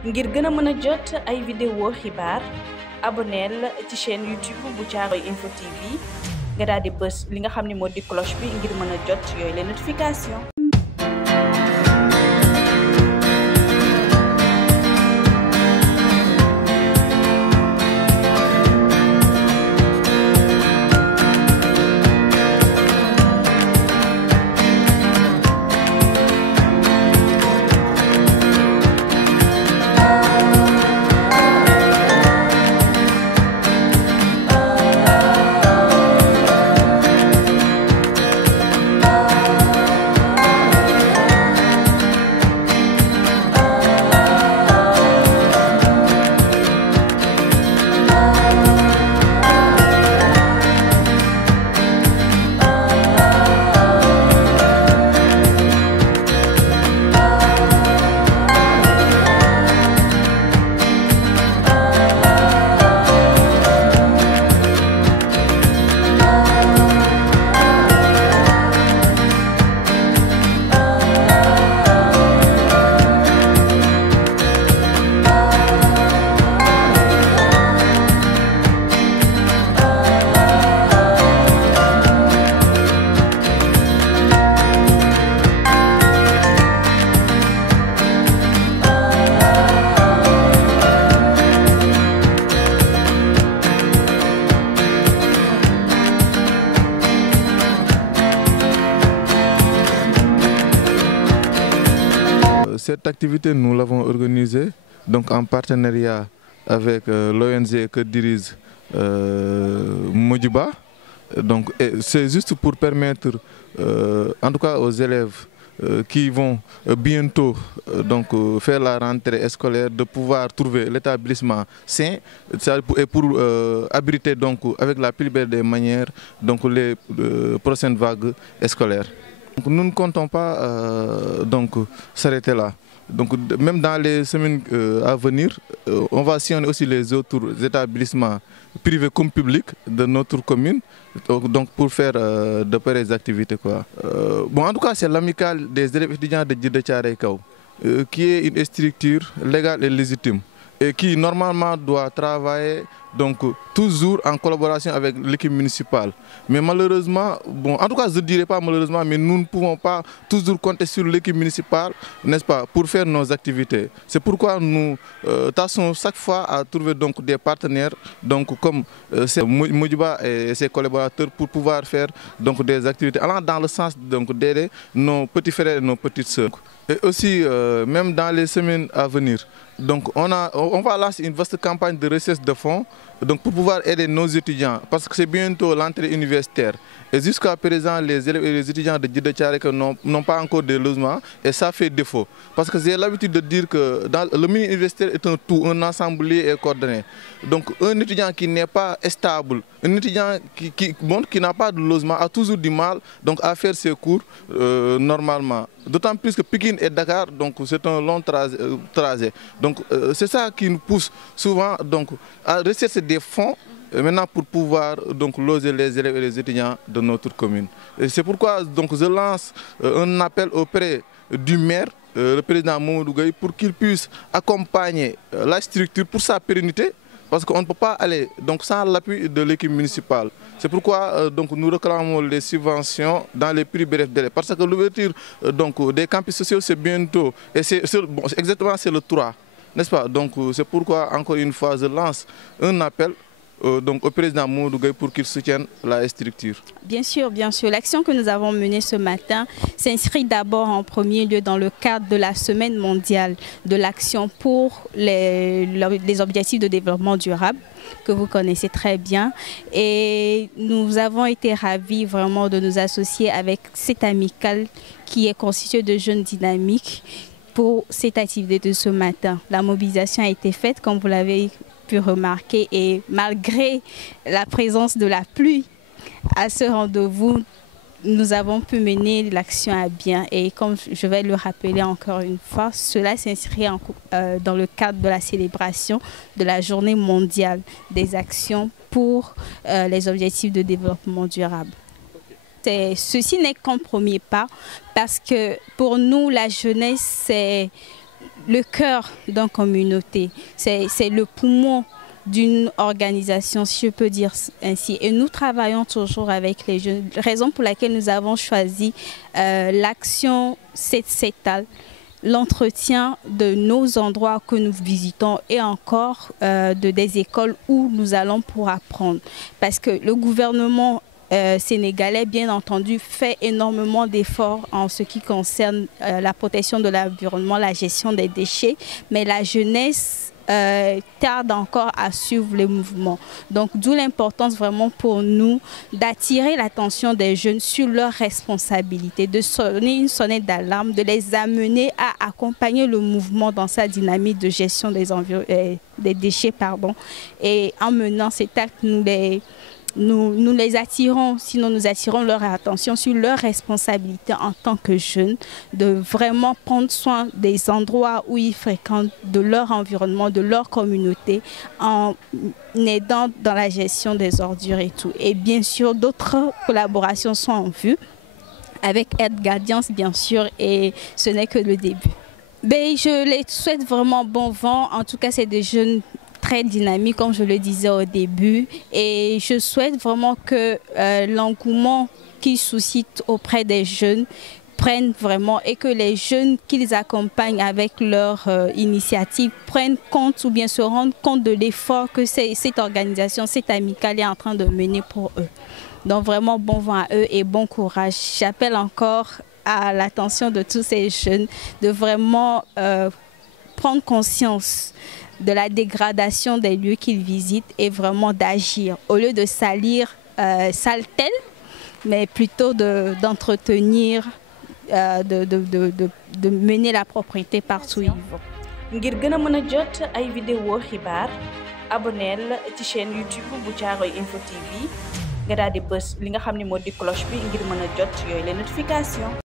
ngir gëna mëna jot ay vidéo xibaar abonneel ci chaîne YouTube bu Caaroy Info TV nga daal di bës li nga xam ne moo di cloche bi ngir mëna jot yooyu les notification. Cette activité, nous l'avons organisée donc en partenariat avec l'ONG que dirige Modiba. Donc, c'est juste pour permettre, en tout cas aux élèves qui vont bientôt faire la rentrée scolaire, de pouvoir trouver l'établissement sain et pour abriter donc, avec la plus belle des manières donc, les prochaines vagues scolaires. Donc, nous ne comptons pas s'arrêter là. Donc, même dans les semaines à venir, on va sillonner aussi les autres établissements privés comme publics de notre commune, donc pour faire de pareilles activités, quoi. En tout cas, c'est l'amicale des élèves étudiants de Djiddah Thiaroye Kao, qui est une structure légale et légitime et qui normalement doit travailler donc toujours en collaboration avec l'équipe municipale. Mais malheureusement, en tout cas je ne dirais pas malheureusement, mais nous ne pouvons pas toujours compter sur l'équipe municipale, n'est-ce pas, pour faire nos activités. C'est pourquoi nous tâchons chaque fois à trouver donc des partenaires, donc comme Modiba et ses collaborateurs, pour pouvoir faire donc des activités allant dans le sens donc d'aider nos petits frères et nos petites sœurs. Et aussi, même dans les semaines à venir, donc on va lancer une vaste campagne de recherche de fonds donc pour pouvoir aider nos étudiants, parce que c'est bientôt l'entrée universitaire. Et jusqu'à présent, les élèves et les étudiants de Djiddah Thiaroye Kao n'ont pas encore de logement et ça fait défaut. Parce que j'ai l'habitude de dire que le milieu universitaire est un tout, un ensemble lié et coordonné. Donc un étudiant qui n'est pas stable, un étudiant qui n'a pas de logement a toujours du mal donc, à faire ses cours normalement. D'autant plus que Pikine et Dakar, c'est un long trajet. Donc c'est ça qui nous pousse souvent donc, à rechercher des fonds maintenant pour pouvoir donc, loger les élèves et les étudiants de notre commune. C'est pourquoi donc, je lance un appel auprès du maire, le président Mamadou Gaye, pour qu'il puisse accompagner la structure pour sa pérennité, parce qu'on ne peut pas aller donc, sans l'appui de l'équipe municipale. C'est pourquoi nous réclamons les subventions dans les plus brefs délais. Parce que l'ouverture des campus sociaux, c'est bientôt, et exactement c'est le 3, n'est-ce pas? Donc c'est pourquoi, encore une fois, je lance un appel au président Mamadou Gaye pour qu'il soutienne la structure. Bien sûr, bien sûr. L'action que nous avons menée ce matin s'inscrit d'abord en premier lieu dans le cadre de la semaine mondiale de l'action pour les objectifs de développement durable que vous connaissez très bien. Et nous avons été ravis vraiment de nous associer avec cette amicale qui est constituée de jeunes dynamiques pour cette activité de ce matin. La mobilisation a été faite, comme vous l'avez pu remarquer, et malgré la présence de la pluie à ce rendez-vous, nous avons pu mener l'action à bien. Et comme je vais le rappeler encore une fois, cela s'inscrit dans le cadre de la célébration de la journée mondiale des actions pour les objectifs de développement durable. Ceci n'est qu'un premier pas, parce que pour nous, la jeunesse, c'est le cœur d'une communauté, c'est le poumon d'une organisation, si je peux dire ainsi. Et nous travaillons toujours avec les jeunes, raison pour laquelle nous avons choisi l'action CETAL, l'entretien de nos endroits que nous visitons et encore des écoles où nous allons pour apprendre. Parce que le gouvernement sénégalais, bien entendu, fait énormément d'efforts en ce qui concerne la protection de l'environnement, la gestion des déchets, mais la jeunesse tarde encore à suivre les mouvements. Donc, d'où l'importance vraiment pour nous d'attirer l'attention des jeunes sur leurs responsabilités, de sonner une sonnette d'alarme, de les amener à accompagner le mouvement dans sa dynamique de gestion des déchets. Et en menant cet acte, nous les attirons, sinon nous attirons leur attention sur leur responsabilité en tant que jeunes, de vraiment prendre soin des endroits où ils fréquentent, de leur environnement, de leur communauté, en aidant dans la gestion des ordures et tout. Et bien sûr, d'autres collaborations sont en vue, avec Aide Guardians bien sûr, et ce n'est que le début. Mais je les souhaite vraiment bon vent, en tout cas c'est des jeunes très dynamique, comme je le disais au début, et je souhaite vraiment que l'engouement qu'ils suscitent auprès des jeunes prennent vraiment, et que les jeunes qu'ils accompagnent avec leur initiative prennent compte ou bien se rendent compte de l'effort que cette organisation, cette amicale est en train de mener pour eux. Donc vraiment bon vent à eux et bon courage. J'appelle encore à l'attention de tous ces jeunes de vraiment prendre conscience de la dégradation des lieux qu'ils visitent et vraiment d'agir. Au lieu de salir saltel, mais plutôt d'entretenir, de mener la propriété partout où ils vont. Ngir gëna mëna jot ay vidéo xibaar abonneel ci chaîne YouTube bu Caaroy Info TV nga daal di bës li nga xam ne moo di cloche bi ngir mën a jot yooyu les notifications.